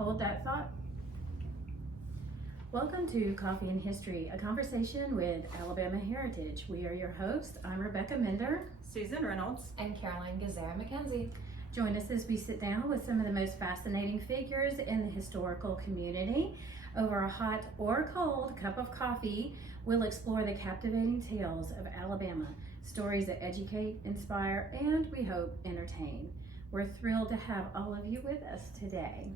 hold that thought. Welcome to Coffee and History, a conversation with Alabama Heritage. We are your hosts. I'm Rebecca Mender, Susan Reynolds, and Caroline Gazan-McKenzie. Join us as we sit down with some of the most fascinating figures in the historical community. Over a hot or cold cup of coffee, we'll explore the captivating tales of Alabama, stories that educate, inspire, and we hope entertain. We're thrilled to have all of you with us today.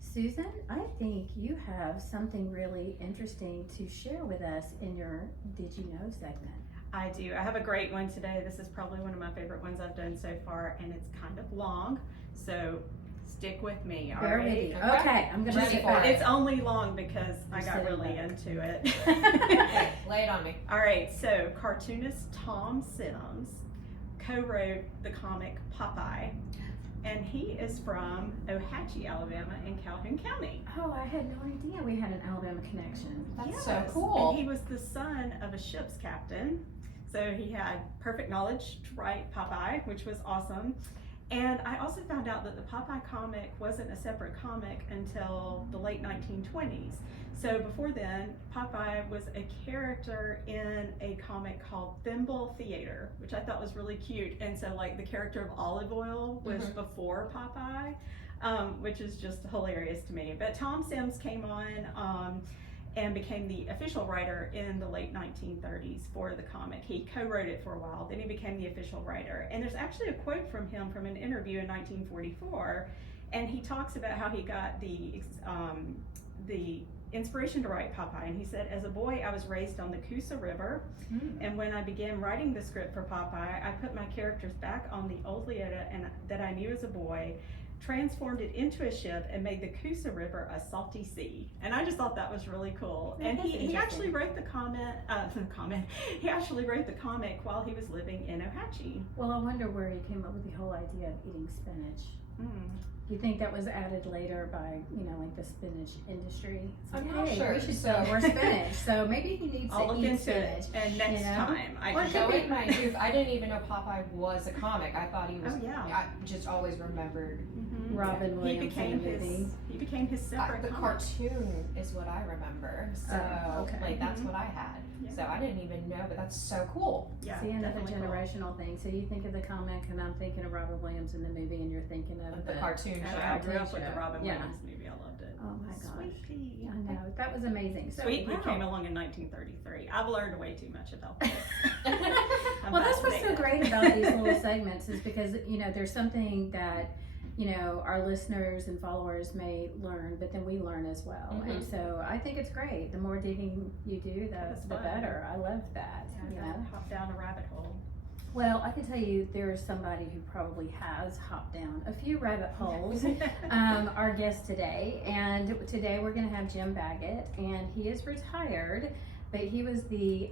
Susan, I think you have something really interesting to share with us in your Did You Know segment. I do. I have a great one today. This is probably one of my favorite ones I've done so far, and it's kind of long, so stick with me. All Bear right? with you. Okay, I'm going to sit back. It's only long because I got really back. into it. Okay, lay it on me. All right, so cartoonist Tom Sims co-wrote the comic Popeye, and he is from Ohatchee, Alabama in Calhoun County. Oh, I had no idea we had an Alabama connection. That's so Yes, cool. And he was the son of a ship's captain, so he had perfect knowledge to write Popeye, which was awesome. And I also found out that the Popeye comic wasn't a separate comic until the late 1920s. So before then, Popeye was a character in a comic called Thimble Theater, which I thought was really cute. And so like the character of Olive Oil was before Popeye, which is just hilarious to me. But Tom Sims came on and became the official writer in the late 1930s for the comic. He co-wrote it for a while, then he became the official writer. And there's actually a quote from him from an interview in 1944, and he talks about how he got the inspiration to write Popeye. And he said, as a boy, I was raised on the Coosa River, and when I began writing the script for Popeye, I put my characters back on the old Leota and that I knew as a boy, transformed it into a ship, and made the Coosa River a salty sea. And I just thought that was really cool. Yeah, and that's he actually interesting. wrote he actually wrote the comic while he was living in Ohatchee. Well, I wonder where he came up with the whole idea of eating spinach. Do you think that was added later by, like the spinach industry? It's I'm like, not hey, sure. we should sell more spinach. So maybe he needs I'll to look eat into spinach. it, and next time I can So in my youth, I didn't even know Popeye was a comic. I thought he was. Oh, yeah. I just always remembered. Robin he Williams became in the movie. he became his separate The comic. cartoon is what I remember. So okay. like that's what I had. Yeah. So I didn't even know, but that's so cool. Yeah, See, another definitely cool. generational thing. So you think of the comic, and I'm thinking of Robin Williams in the movie, and you're thinking of The cartoon And show. I grew up with the show. Robin Yeah. Williams movie. I loved it. Oh my gosh. Sweetie. I know, that was amazing. So, Sweet Pea wow. came along in 1933. I've learned way too much about this. I'm Well, that's what's so fascinated. great about these little segments is because, there's something that, our listeners and followers may learn, but then we learn as well. And so I think it's great. The more digging you do, That's the fun. better. I love that. Hop down a rabbit hole. Well, I can tell you there is somebody who probably has hopped down a few rabbit holes. Our guest today, and today we're going to have Jim Baggett, and he is retired, but he was the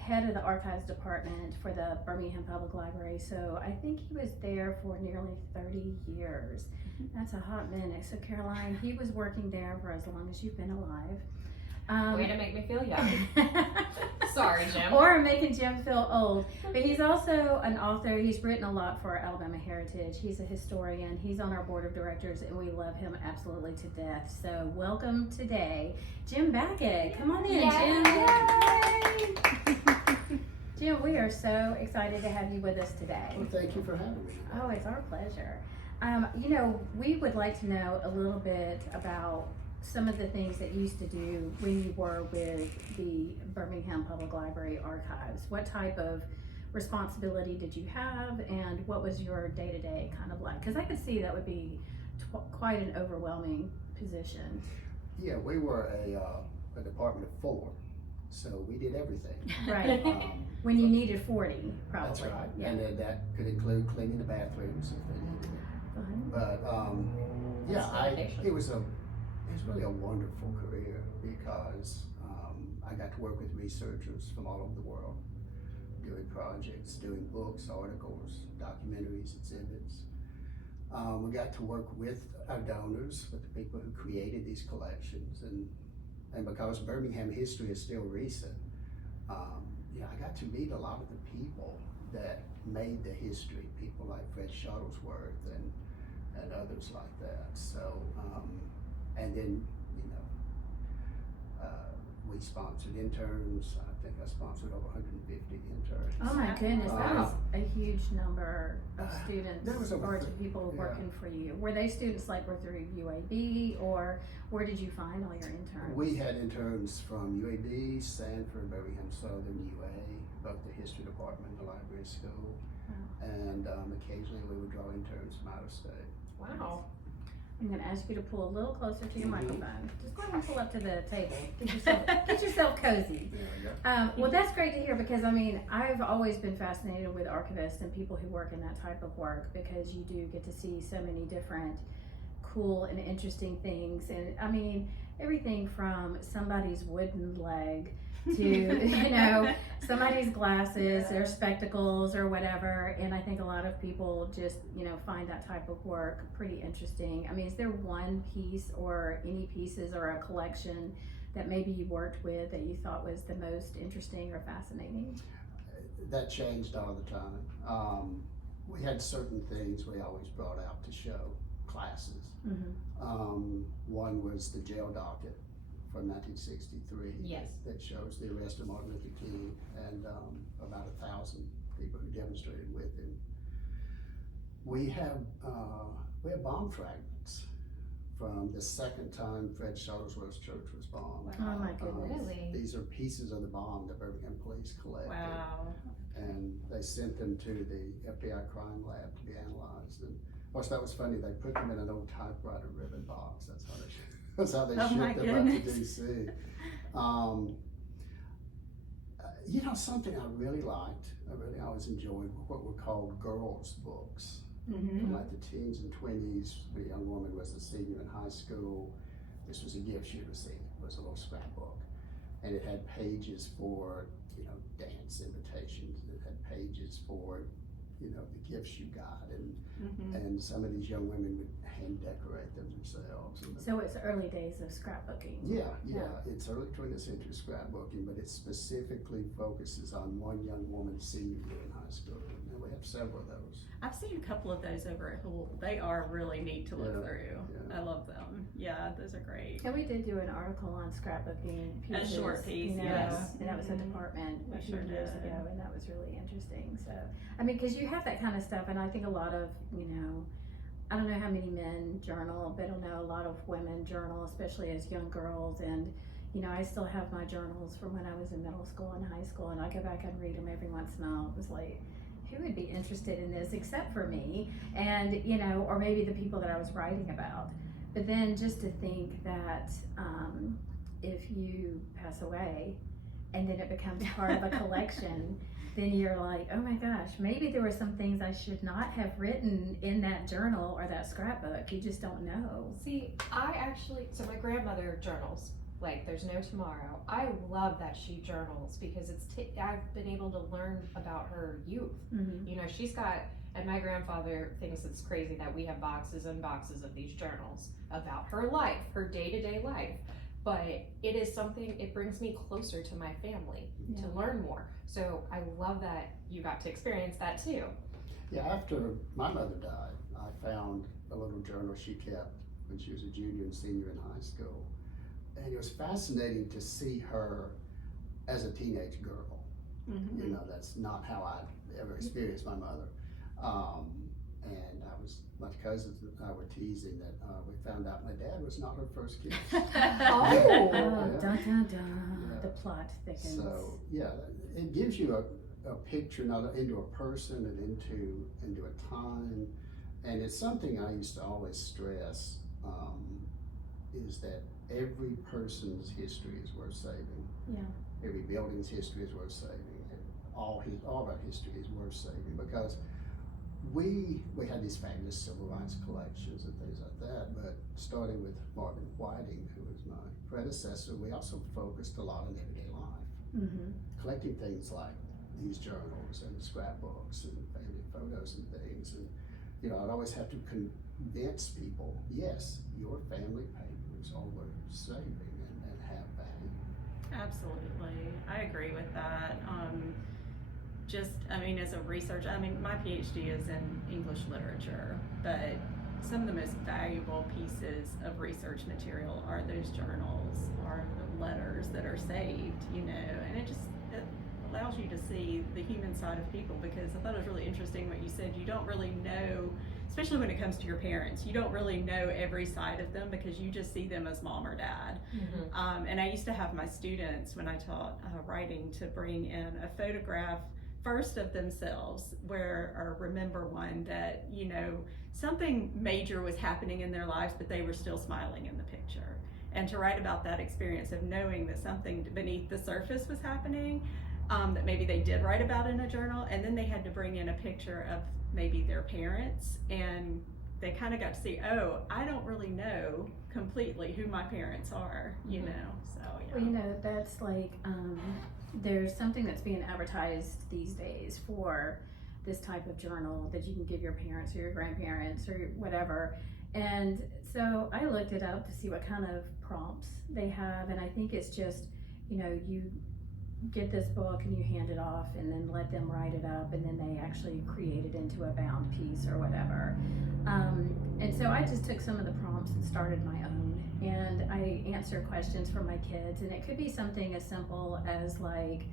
head of the archives department for the Birmingham Public Library, so I think he was there for nearly 30 years. That's a hot minute. So Caroline, he was working there for as long as you've been alive. Way to make me feel young. Sorry, Jim. Or making Jim feel old. But he's also an author. He's written a lot for Alabama Heritage. He's a historian. He's on our board of directors, and we love him absolutely to death. So welcome today, Jim Baggett. Come on in, Yay. Jim. Jim, we are so excited to have you with us today. Well, thank you for having me. Oh, it's our pleasure. We would like to know a little bit about some of the things that you used to do when you were with the Birmingham Public Library archives. What type of responsibility did you have, and what was your day-to-day kind of like? Because I could see that would be quite an overwhelming position. Yeah, we were a department of 4, so we did everything. Right. When you needed 40, probably. That's right. Yeah. And then that could include cleaning the bathrooms if they needed it. Fine. But That's dedication. it was really a wonderful career because I got to work with researchers from all over the world, doing projects, doing books, articles, documentaries, exhibits. We got to work with our donors, with the people who created these collections, and because Birmingham history is still recent, I got to meet a lot of the people that made the history, people like Fred Shuttlesworth and others like that. So, and And then, we sponsored interns. I think I sponsored over 150 interns. Oh my goodness, that Wow. was a huge number of students there was over or thir- people yeah. working for you. Were they students like were through UAB, or where did you find all your interns? We had interns from UAB, Sanford, Birmingham Southern, UA, both the history department, the library school, and occasionally we would draw interns from out of state. Wow. I'm going to ask you to pull a little closer to your Mhm. microphone. Just go ahead and pull up to the table. Get yourself cozy. There we go. Well, that's great to hear because I mean, I've always been fascinated with archivists and people who work in that type of work because you do get to see so many different cool and interesting things. And I mean, everything from somebody's wooden leg to, somebody's glasses, their spectacles or whatever. And I think a lot of people just, find that type of work pretty interesting. I mean, is there one piece or any pieces or a collection that maybe you worked with that you thought was the most interesting or fascinating? That changed all the time. We had certain things we always brought out to show classes. Mm-hmm. One was the jail docket from 1963. Yes. That shows the arrest of Martin Luther King and about 1,000 people who demonstrated with him. We have bomb fragments from the second time Fred Shuttlesworth's church was bombed. Oh my goodness. Really? These are pieces of the bomb that Birmingham police collected. Wow. And they sent them to the FBI crime lab to be analyzed. And of course, that was funny. They put them in an old typewriter ribbon box. That's how they Oh my shipped them up to goodness. DC. Something I really liked, I really always enjoyed what were called girls' books. From like the teens and 20s, the young woman was a senior in high school. This was a gift she received. It was a little scrapbook. And it had pages for, dance invitations. It had pages for, the gifts you got. And some of these young women would hand decorate them themselves. And So it's early days of scrapbooking. yeah, it's early 20th century scrapbooking, but it specifically focuses on one young woman's senior year in high school. And we have several of those. I've seen a couple of those over at Holt. They are really neat to look Yeah, through. yeah. I love them. Yeah, those are great. And we did do an article on scrapbooking A pieces. short piece, and yes. that was a Mhm. department We a few sure years did. ago, and that was really interesting. So, I mean, because you have that kind of stuff, and I think a lot of, I don't know how many men journal, but I know a lot of women journal, especially as young girls. And, I still have my journals from when I was in middle school and high school, and I go back and read them every once in a while. It was like, who would be interested in this except for me? And, or maybe the people that I was writing about. But then just to think that if you pass away and then it becomes part of a collection, then you're like, oh my gosh, maybe there were some things I should not have written in that journal or that scrapbook. You just don't know. See, so my grandmother journals, like there's no tomorrow. I love that she journals because I've been able to learn about her youth. Mm-hmm. She's got, and my grandfather thinks it's crazy that we have boxes and boxes of these journals about her life, her day-to-day life. But it is something, it brings me closer to my family to learn more. So I love that you got to experience that too. Yeah, after my mother died, I found a little journal she kept when she was a junior and senior in high school. And it was fascinating to see her as a teenage girl. That's not how I ever experienced my mother. And my cousins and I were teasing that we found out my dad was not her first kiss. Oh, Yeah. dun dun dun. Yeah. The plot thickens. So yeah, it gives you a picture not into a person and into a time, and it's something I used to always stress is that every person's history is worth saving. Yeah. Every building's history is worth saving, and all of our history is worth saving because we had these fabulous civil rights collections and things like that, but starting with Marvin Whiting, who was my predecessor, we also focused a lot on everyday life, Mm-hmm. collecting things like these journals and scrapbooks and family photos and things. And I'd always have to convince people, yes, your family papers are worth saving and have value. Absolutely. I agree with that. As a researcher, my PhD is in English literature, but some of the most valuable pieces of research material are those journals, are the letters that are saved, you know, and it allows you to see the human side of people, because I thought it was really interesting what you said. You don't really know, especially when it comes to your parents, you don't really know every side of them because you just see them as mom or dad. And I used to have my students, when I taught writing, to bring in a photograph first of themselves, or remember one that, you know, something major was happening in their lives, but they were still smiling in the picture. And to write about that experience of knowing that something beneath the surface was happening, that maybe they did write about in a journal, and then they had to bring in a picture of maybe their parents, and they kind of got to see, oh, I don't really know completely who my parents are, you know, so yeah. Well, you know, that's like, there's something that's being advertised these days for this type of journal that you can give your parents or your grandparents or whatever. And so I looked it up to see what kind of prompts they have, and I think it's just, you know, you get this book and you hand it off and then let them write it up, and then they actually create it into a bound piece or whatever. And so I just took some of the prompts and started my own, and I answer questions for my kids, and it could be something as simple as like,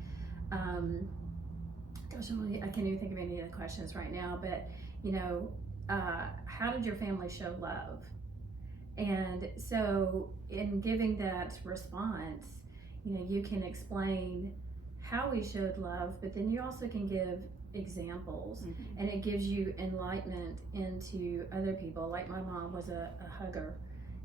gosh, I can't even think of any of the questions right now, but you know, how did your family show love? And so in giving that response, you know, you can explain how we showed love, but then you also can give examples, and it gives you enlightenment into other people. Like my mom was a hugger.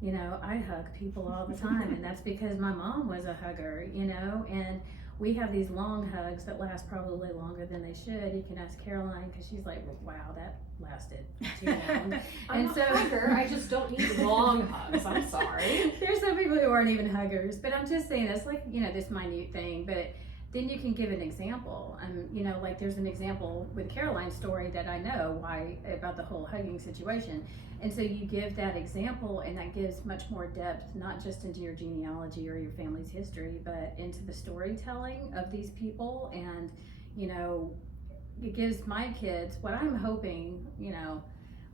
You know, I hug people all the time, and that's because my mom was a hugger, you know, and we have these long hugs that last probably longer than they should. You can ask Caroline, because she's like, wow, that lasted too long. I'm a hugger, I just don't need long hugs, I'm sorry. There's some people who aren't even huggers, but I'm just saying it's like, you know, this minute thing, but then you can give an example. You know, like there's an example with Caroline's story that I know why about the whole hugging situation. And so you give that example, and that gives much more depth, not just into your genealogy or your family's history, but into the storytelling of these people. And, you know, it gives my kids what I'm hoping, you know,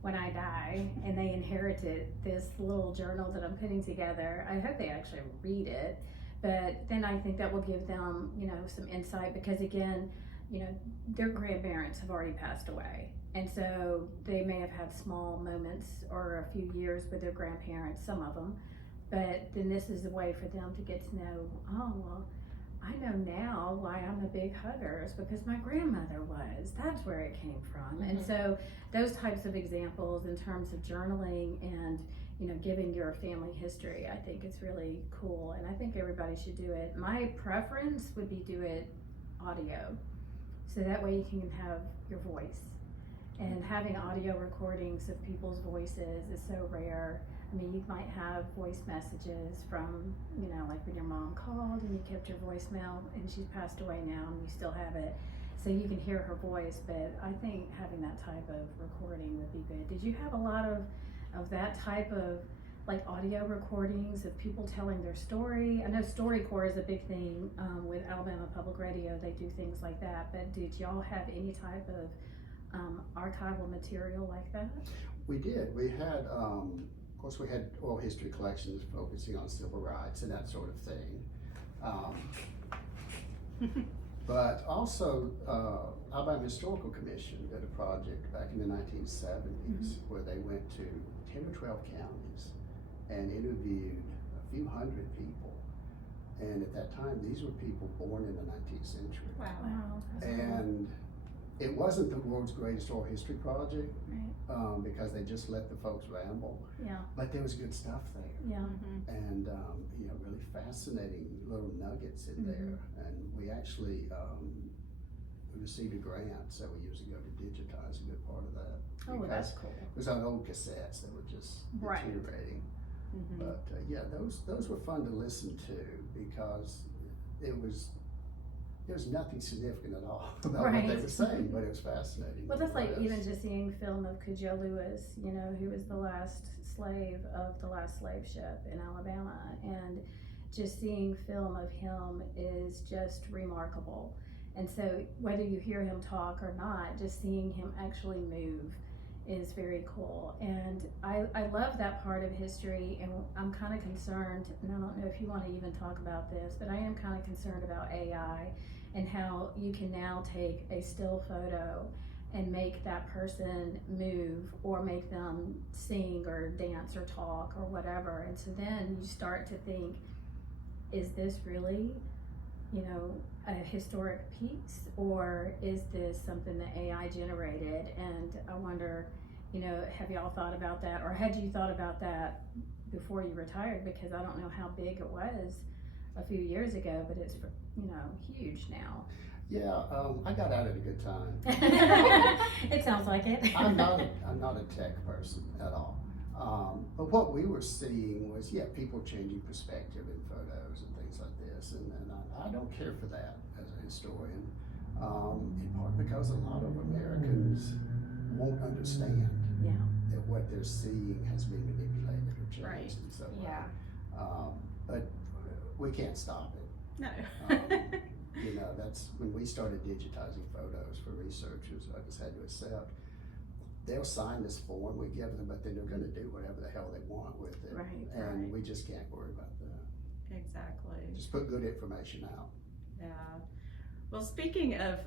when I die and they inherited this little journal that I'm putting together, I hope they actually read it. But then I think that will give them, you know, some insight, because again, you know, their grandparents have already passed away. And so they may have had small moments or a few years with their grandparents, some of them. But then this is a way for them to get to know, oh, well, I know now why I'm a big hugger. It's because my grandmother was. That's where it came from. And so those types of examples in terms of journaling and, you know, giving your family history, I think it's really cool, and I think everybody should do it. My preference would be do it audio, so that way you can have your voice. And having audio recordings of people's voices is so rare. I mean, you might have voice messages from, you know, like when your mom called and you kept your voicemail, and she's passed away now and you still have it, so you can hear her voice. But I think having that type of recording would be good. Did you have a lot of that type of like audio recordings of people telling their story? I know StoryCorps is a big thing with Alabama Public Radio. They do things like that, but did y'all have any type of archival material like that? We did. We had, of course, we had oral history collections focusing on civil rights and that sort of thing. But also, Alabama Historical Commission did a project back in the 1970s where they went to 10 or 12 counties and interviewed a few hundred people. And at that time, these were people born in the 19th century. Wow. And it wasn't the world's greatest oral history project, Right. because they just let the folks ramble. Yeah. But there was good stuff there. Yeah. And you know, really fascinating little nuggets in there. And we actually we received a grant several years ago to digitize a good part of that. Oh, well, that's cool. It was on old cassettes that were just Right. deteriorating. But yeah, those were fun to listen to, because there was nothing significant at all about what they were saying, but it was fascinating. Well, that's like even just seeing film of Cudjoe Lewis, you know, who was the last slave of the last slave ship in Alabama, and just seeing film of him is just remarkable. And so whether you hear him talk or not, just seeing him actually move is very cool. And I love that part of history, and I'm kind of concerned, and I don't know if you want to even talk about this, but I am kind of concerned about AI and how you can now take a still photo and make that person move or make them sing or dance or talk or whatever. And so then you start to think, is this really, you know, a historic piece, or is this something that AI generated? And I wonder, you know, have y'all thought about that, or had you thought about that before you retired? Because I don't know how big it was a few years ago, but it's, you know, huge now. Yeah, I got out at a good time. It sounds like it. I'm not a tech person at all. But what we were seeing was, people changing perspective in photos and things like this, and I don't care for that as a historian, in part because a lot of Americans won't understand that what they're seeing has been manipulated or changed Right. in some way. Yeah. But we can't stop it. No. You know, that's when we started digitizing photos for researchers. I just had to accept they'll sign this form we give them, but then they're going to do whatever the hell they want with it. Right, and right. we just can't worry about that. Exactly. Just put good information out. Yeah. Well, speaking of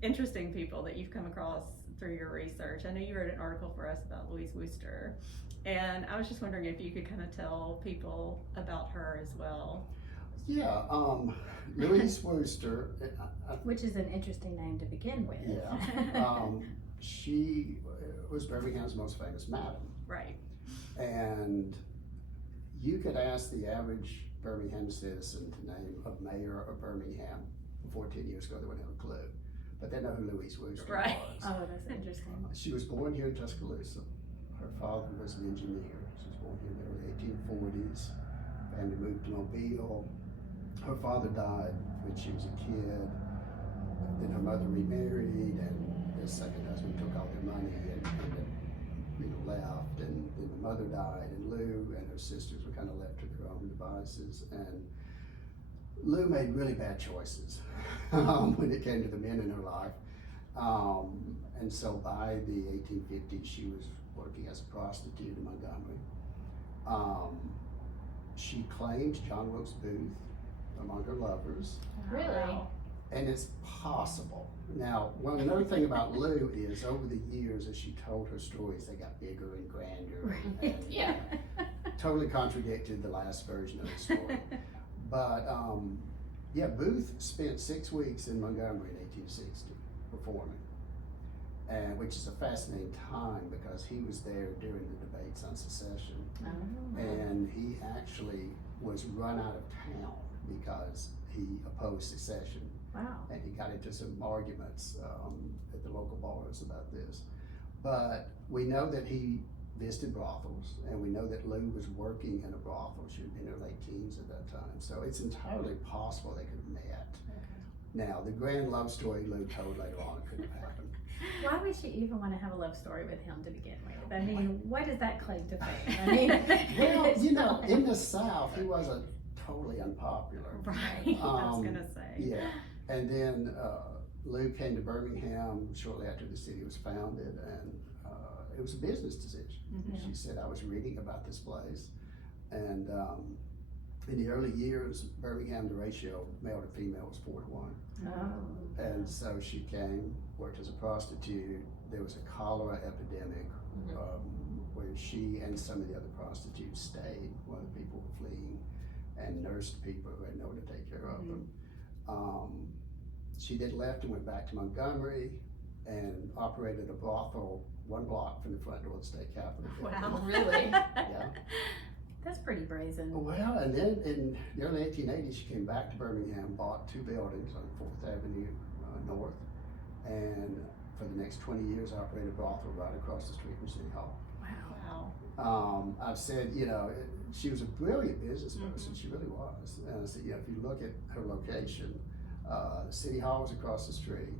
interesting people that you've come across through your research, I know you wrote an article for us about Louise Wooster, and I was just wondering if you could kind of tell people about her as well. Yeah, Louise Wooster. Which is an interesting name to begin with. Yeah. She was Birmingham's most famous madam. Right. And you could ask the average Birmingham citizen to name a mayor of Birmingham 14 years ago, they wouldn't have a clue. But they know who Louise Wooster Right. was. Oh, that's interesting. She was born here in Tuscaloosa. Her father was an engineer. She was born here in the early 1840s. Family moved to Mobile. Her father died when she was a kid. Then her mother remarried, and their second husband took all their money and left. And then the mother died, and Lou and her sisters were kind of left to their own devices. And Lou made really bad choices when it came to the men in her life. And so by the 1850s, she was working as a prostitute in Montgomery. She claimed John Wilkes Booth among her lovers. Really? Wow. And it's possible. Now, another thing about Lou is over the years, as she told her stories, they got bigger and grander. And Yeah. totally contradicted the last version of the story. But Booth spent 6 weeks in Montgomery in 1860 performing, and which is a fascinating time because he was there during the debates on secession, and he actually was run out of town because he opposed secession. Wow. And he got into some arguments at the local bars about this. But we know that he visited brothels, and we know that Lou was working in a brothel. She was in her late teens at that time. So it's entirely possible they could have met. Now, the grand love story Lou told later on couldn't have happened. Why would she even want to have a love story with him to begin with? I mean, what does that claim to fame? I mean, Well, in the South, he wasn't totally unpopular. Right. I was gonna say. Yeah, and then Lou came to Birmingham shortly after the city was founded, and it was a business decision. Mhm. She said, I was reading about this place, and in the early years, Birmingham, the ratio male to female was 4-to-1. Oh. And so she came, worked as a prostitute. There was a cholera epidemic where she and some of the other prostitutes stayed while the people were fleeing, and nursed people who had no one to take care of them. She then left and went back to Montgomery and operated a brothel 1 block from the front door of the state capitol. Wow. Really? Yeah. That's pretty brazen. Well, and then in the early 1880s, she came back to Birmingham, bought 2 buildings on 4th Avenue North, and for the next 20 years, operated a brothel right across the street from City Hall. Wow. Wow. I've said, she was a brilliant business person. She really was. And I said, if you look at her location, the City Hall was across the street.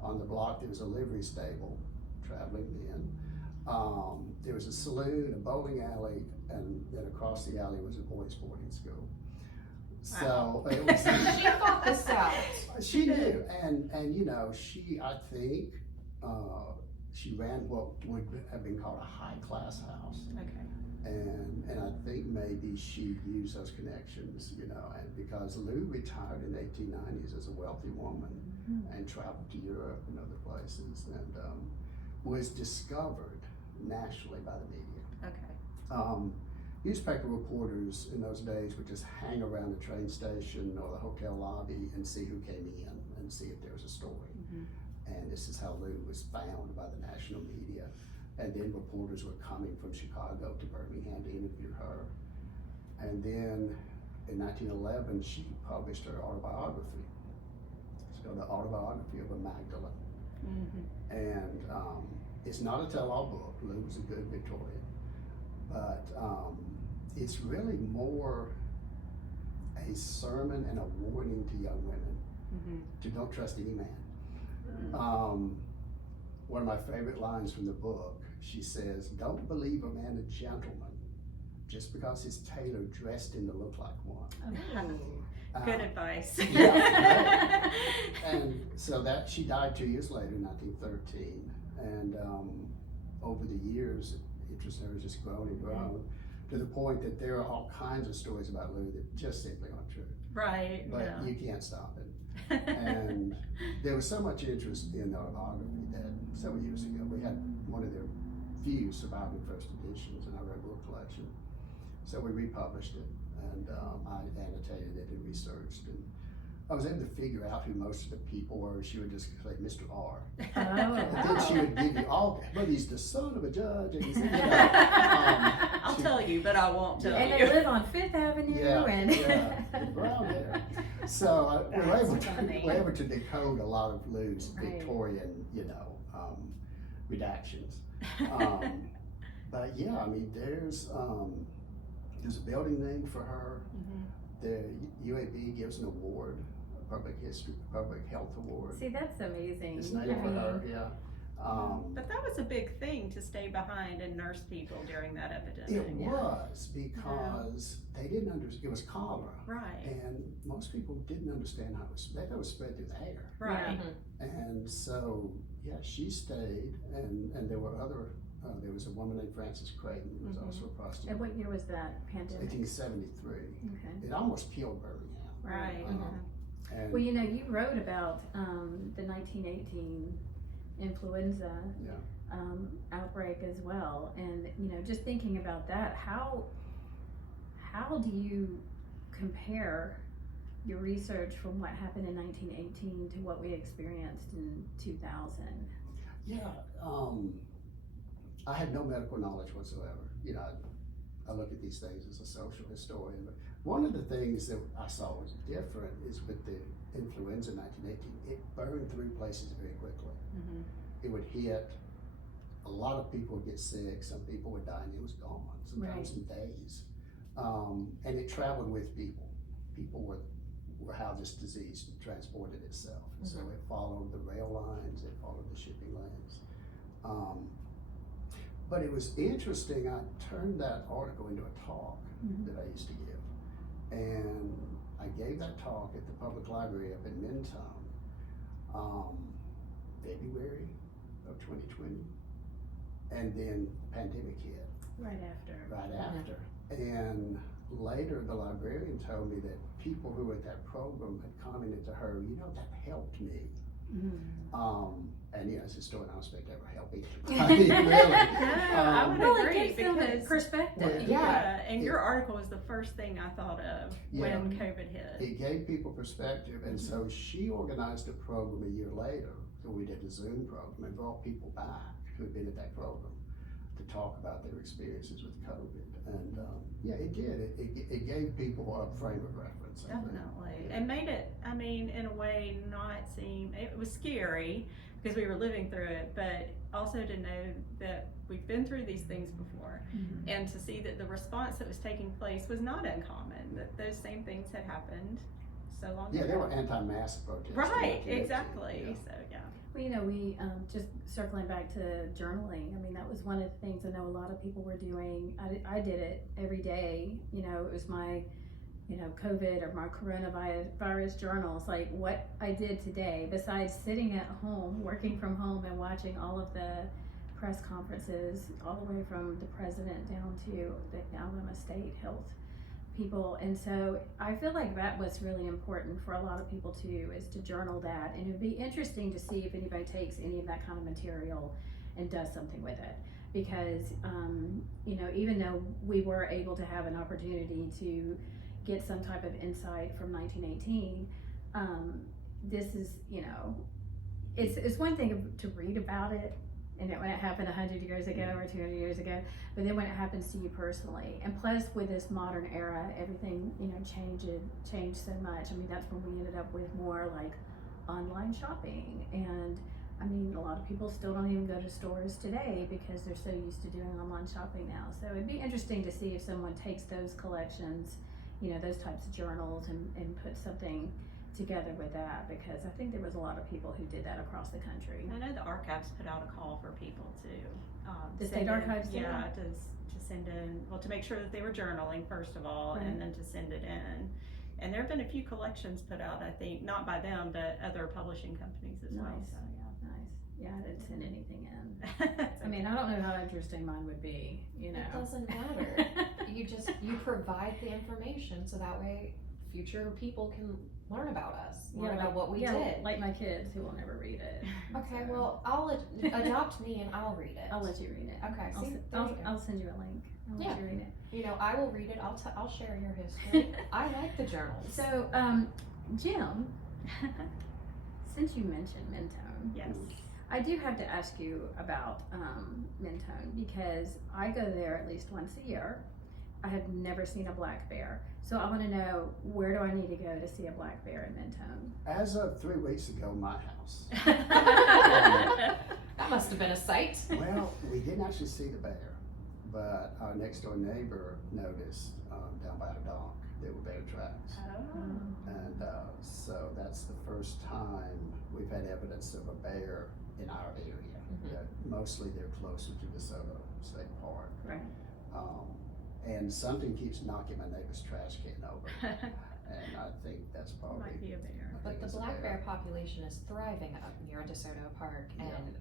On the block, there was a livery stable, traveling men. There was a saloon, a bowling alley, and then across the alley was a boys' boarding school. So it was. She thought this out. She knew, and she, I think, she ran what would have been called a high-class house. Okay. And I think maybe she used those connections, you know, and because Lou retired in the 1890s as a wealthy woman and traveled to Europe and other places, and was discovered nationally by the media. Okay. Newspaper reporters in those days would just hang around the train station or the hotel lobby and see who came in and see if there was a story. And this is how Lou was found by the national media. And then reporters were coming from Chicago to Birmingham to interview her. And then in 1911, she published her autobiography. So the autobiography of a Magdalene. And it's not a tell-all book. Lou was a good Victorian. But it's really more a sermon and a warning to young women to don't trust any man. One of my favorite lines from the book, she says, "Don't believe a man a gentleman just because his tailor dressed him to look like one." Good advice. Yeah, and so that she died 2 years later in 1913, and over the years, interest in her has just grown and grown to the point that there are all kinds of stories about Lou that just simply aren't true. Right. But Yeah. you can't stop it. And there was so much interest in the autobiography that several years ago we had one of their few surviving first editions in our Red Book collection. So we republished it, and I annotated it and researched, and I was able to figure out who most of the people were. She would just say Mr. R. And then she would give you all, but he's the son of a judge, and he's, you know, I'll tell you, but I won't tell And you. they live on Fifth Avenue and the brown hair. So we're able to decode a lot of Lou's Right. Victorian, you know, redactions. But yeah, I mean, there's a building named for her. The UAB gives an award, a public health award. See, that's amazing. It's named for her, yeah. But that was a big thing to stay behind and nurse people during that epidemic. It was because they didn't understand, it was cholera. Right. And most people didn't understand how it was, they thought it was spread through the air. Right. And so, yeah, she stayed, and there were other, there was a woman named Frances Creighton who was also a prostitute. And what year was that pandemic? 1873. Okay. It almost killed Birmingham. Right. And Well, you know, you wrote about the 1918 influenza outbreak as well, and you know, just thinking about that, how do you compare your research from what happened in 1918 to what we experienced in 2000? Yeah, I had no medical knowledge whatsoever. You know, I look at these things as a social historian, but one of the things that I saw was different is with the influenza in 1918, it burned through places very quickly. It would hit, a lot of people would get sick, some people would die, and it was gone, sometimes in days. And it traveled with people. People were how this disease transported itself. So it followed the rail lines, it followed the shipping lanes. But it was interesting, I turned that article into a talk that I used to give. And I gave that talk at the public library up in Mentone, February of 2020. And then the pandemic hit. Right after. And later the librarian told me that people who were at that program had commented to her, you know, that helped me. And you know, as a historian, I don't expect to ever help anybody, really. I would Well, agree it gives them because perspective. and your article was the first thing I thought of when COVID hit. It gave people perspective, and so she organized a program a year later, so we did a Zoom program and brought people back who had been at that program to talk about their experiences with COVID. And yeah, it did. It gave people a frame of reference. I think. Definitely. And made it, I mean, in a way, not seem, it was scary because we were living through it, but also to know that we've been through these things before and to see that the response that was taking place was not uncommon, that those same things had happened so long ago. Yeah, there were anti-mask protests. Right, exactly. So, yeah. Well, you know, we just circling back to journaling. I mean, that was one of the things I know a lot of people were doing. I did it every day. You know, it was my, you know, COVID or my coronavirus journals, like what I did today, besides sitting at home, working from home and watching all of the press conferences, all the way from the president down to the Alabama State Health people. And so I feel like that was really important for a lot of people too, is to journal that. And it'd be interesting to see if anybody takes any of that kind of material and does something with it. Because, you know, even though we were able to have an opportunity to get some type of insight from 1918, this is, you know, it's one thing to read about it, and when it happened 100 years ago or 200 years ago, but then when it happens to you personally, and plus with this modern era, everything, you know, changed so much. I mean, that's when we ended up with more like online shopping, and I mean, a lot of people still don't even go to stores today because they're so used to doing online shopping now. So it'd be interesting to see if someone takes those collections, you know, those types of journals, and put something together with that, because I think there was a lot of people who did that across the country. I know the archives put out a call for people to The send state in- archives did? yeah, to send in, well, to make sure that they were journaling first of all, Right. and then to send it in. And there have been a few collections put out, I think, not by them, but other publishing companies as well. Nice. So Nice. Yeah, I didn't send anything in. yeah. I mean, I don't know how interesting mine would be, you know. It doesn't matter. You provide the information so that way future people can learn about us, learn about what we did. Like my kids who will never read it. Okay, So, well, I'll adopt me and I'll read it. I'll let you read it. Okay, I'll, see, s- there I'll, you go. I'll send you a link. I'll let Yeah. you read it. You know, I will read it. I'll share your history. I like the journals. So, Jim, since you mentioned Mentone, Yes. I do have to ask you about Mentone, because I go there at least once a year. I have never seen a black bear. So I want to know, where do I need to go to see a black bear in Mentone? As of 3 weeks ago, my house. That must have been a sight. Well, we didn't actually see the bear, but our next door neighbor noticed down by the dock there were bear tracks. Oh. And so that's the first time we've had evidence of a bear in our area. Mostly they're closer to the Soto State Park. Right. And something keeps knocking my neighbor's trash can over. And I think that's probably. Might be a bear. I But think the it's a black bear population is thriving up near DeSoto Park and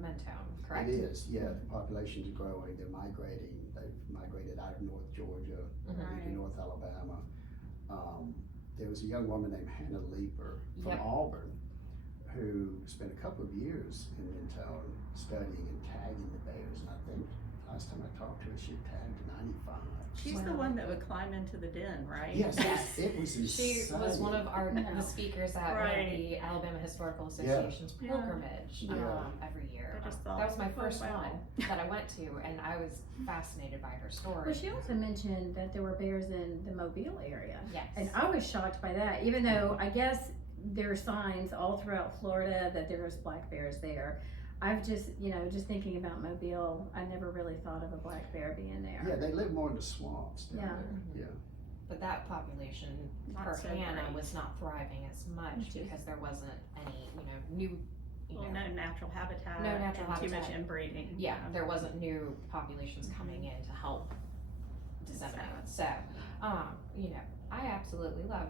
Mentone, correct? It is, yeah. The population's growing. They're migrating. They've migrated out of North Georgia, Right. into North Alabama. There was a young woman named Hannah Leeper from Yep. Auburn who spent a couple of years in Mentone studying and tagging the bears. And I think last time I talked to her, she tagged 95. She's the one that would climb into the den, right? Yes, Yes. it was insane. She was one of No. the speakers at one of Right. the Alabama Historical Association's Yeah. pilgrimage Yeah. every year. I just thought, That was my oh, first wow. one that I went to, and I was fascinated by her story. Well, she also mentioned that there were bears in the Mobile area. Yes. And I was shocked by that, even though I guess there are signs all throughout Florida that there's black bears there. I've just, just thinking about Mobile, I never really thought of a black bear being there. Yeah, they live more in the swamps down Yeah. there. Yeah. But that population Not per so Hannah great. was not thriving as much Mhm. because there wasn't any, new, Well, no natural habitat. No natural and too much habitat. inbreeding. yeah, there wasn't new populations coming in to help disseminate. So, I absolutely love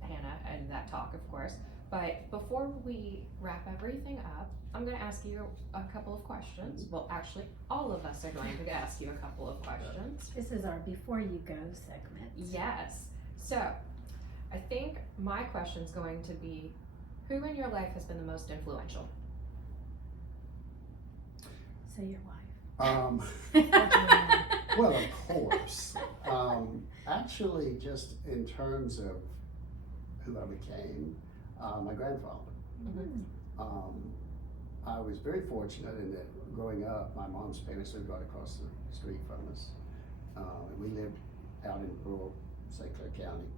Hannah and that talk, of course. But before we wrap everything up, I'm going to ask you a couple of questions. Well, actually, all of us are going to ask you a couple of questions. This is our Before You Go segment. Yes. So, I think my question's going to be, who in your life has been the most influential? Say your wife. Well, of course. Actually, just in terms of who I became, my grandfather. I was very fortunate in that growing up, my mom's parents lived right across the street from us. And we lived out in rural St. Clair County.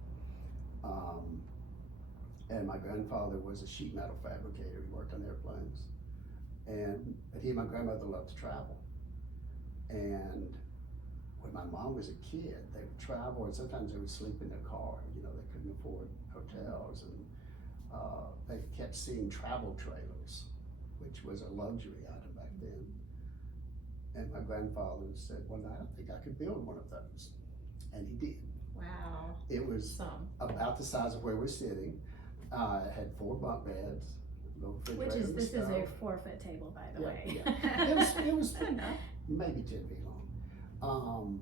And my grandfather was a sheet metal fabricator. He worked on airplanes. And he and my grandmother loved to travel. And when my mom was a kid, they would travel, and sometimes they would sleep in their car. They couldn't afford hotels, and they kept seeing travel trailers, which was a luxury item back then. And my grandfather said, well, I think I could build one of those. And he did. Wow. It was Some. about the size of where we're sitting. It had 4 bunk beds, little Which refrigerator is, with this is a stove. 4-foot table, by the Yeah, way. yeah. It was Enough. maybe 10 feet long.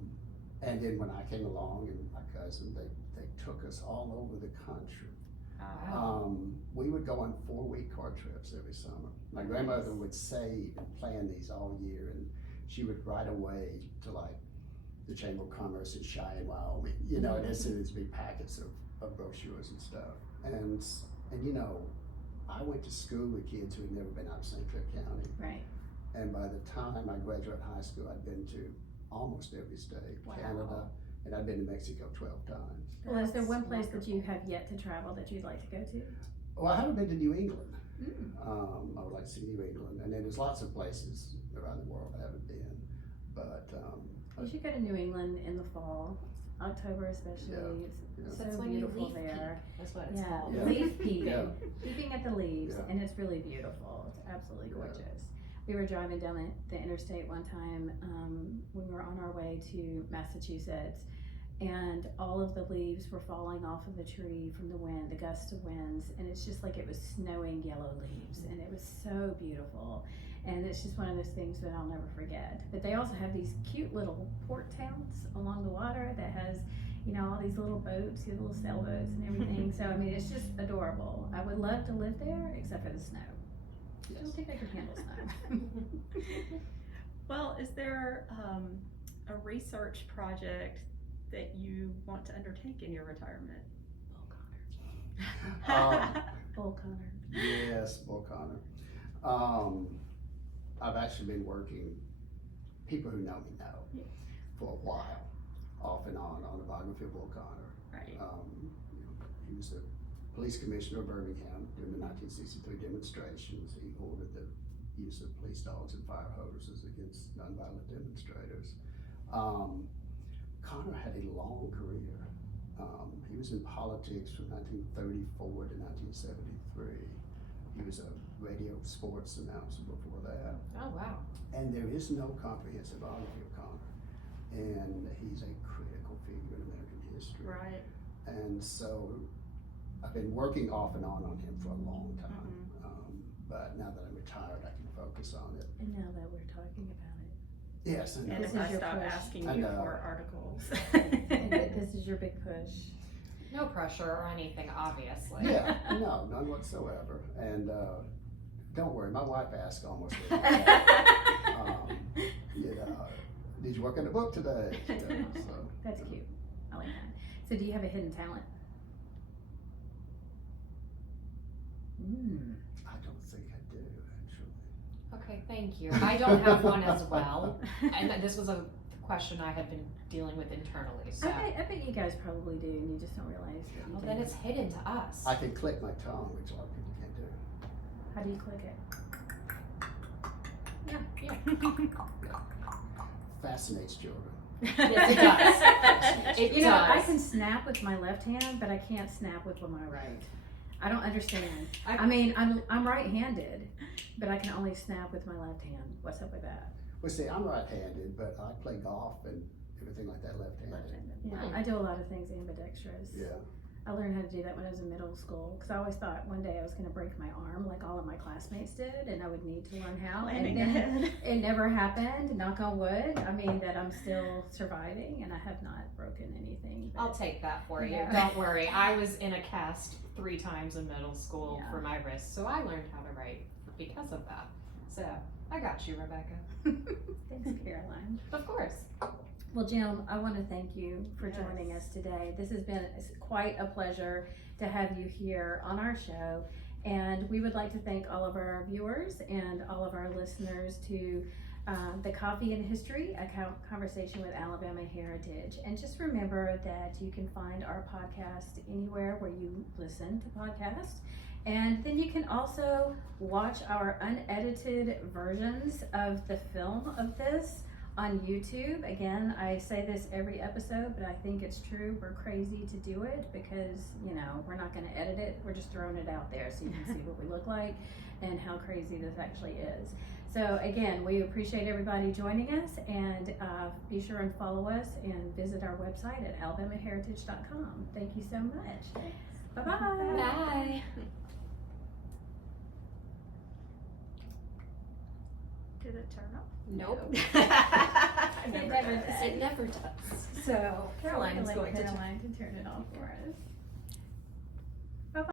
And then when I came along and my cousin, they took us all over the country. We would go on 4-week car trips every summer. My grandmother would save and plan these all year, and she would write away to like the Chamber of Commerce in Cheyenne, Wyoming, you know, and as soon as big packets of brochures and stuff. And you know, I went to school with kids who had never been out of St. Clair County. Right. And by the time I graduated high school, I'd been to almost every state, Wow. Canada, and I'd been to Mexico 12 times. Well, is there That's one place that wonderful. you have yet to travel that you'd like to go to? Well, I haven't been to New England. Mm. I would like to see New England, and then there's lots of places around the world I haven't been. But You should go to New England in the fall, October especially. Yeah. It's So it's so when you beautiful leaf there. That's what it's Yeah, called. Yeah. leaf peeping, Yeah. peeping at the leaves, Yeah. and it's really beautiful. It's absolutely Yeah. gorgeous. We were driving down the interstate one time when we were on our way to Massachusetts, and all of the leaves were falling off of the tree from the wind, the gusts of winds, and it's just like it was snowing yellow leaves, and it was so beautiful. And it's just one of those things that I'll never forget. But they also have these cute little port towns along the water that has, you know, all these little boats, these little sailboats and everything. So I mean, it's just adorable. I would love to live there, except for the snow. I don't yes. think I could handle snow. Well, is there a research project that you want to undertake in your retirement? Bull Connor. Yes, Bull Connor. I've actually been working, people who know me know, Yeah. for a while, off and on the biography of Bull Connor. Right. You know, he was the police commissioner of Birmingham during the 1963 demonstrations. He ordered the use of police dogs and fire hoses against nonviolent demonstrators. Connor had a long career. He was in politics from 1934 to 1973. He was a radio sports announcer before that. Oh, wow. And there is no comprehensive biography of Connor. And he's a critical figure in American history. Right. And so I've been working off and on him for a long time. But now that I'm retired, I can focus on it. And now that we're talking about it, Yes, I know. And This if is I your stop push. asking I you know. for articles. and that this is your big push. No pressure or anything, obviously. Yeah, no, none whatsoever. And don't worry, my wife asks almost every day. You know, did you work on the book today? You know, so, That's cute. I like that. So do you have a hidden talent? I don't think I do, actually. Okay, thank you. I don't have one as well. And this was a question I had been dealing with internally, so. I bet you guys probably do, and you just don't realize that you Well, do. then it's hidden to us. I can click my tongue, which a lot of people can't do. How do you click it? Yeah. Fascinates children. Yes, it does. It You know, I does. can snap with my left hand, but I can't snap with my right. I don't understand. I- I mean, I'm right-handed, but I can only snap with my left hand. What's up with that? Well, see, I'm right-handed, but I play golf and everything like that left-handed. Left-handed. Yeah, Hmm. I do a lot of things ambidextrous. Yeah. I learned how to do that when I was in middle school because I always thought one day I was going to break my arm like all of my classmates did, and I would need to learn how. Planning And then ahead. it never happened. Knock on wood. I mean that I'm still surviving, and I have not broken anything. but- I'll take that for you. Yeah. Don't worry. I was in a cast 3 times in middle school Yeah. for my wrist, so I learned how to write because of that. So I got you, Rebecca. Thanks, Caroline. Of course. Well, Jim, I want to thank you for Yes. joining us today. This has been quite a pleasure to have you here on our show. And we would like to thank all of our viewers and all of our listeners to the Coffee and History, a conversation with Alabama Heritage. And just remember that you can find our podcast anywhere where you listen to podcasts. And then you can also watch our unedited versions of the film of this on YouTube. Again, I say this every episode, but I think it's true. We're crazy to do it because, you know, we're not going to edit it. We're just throwing it out there so you can see what we look like and how crazy this actually is. So again, we appreciate everybody joining us, and be sure and follow us and visit our website at alabamaheritage.com. Thank you so much. Bye-bye. Bye. Did it turn off? Nope. I It never never does. does. It never does. So Caroline is Caroline going to Caroline to turn it off for us.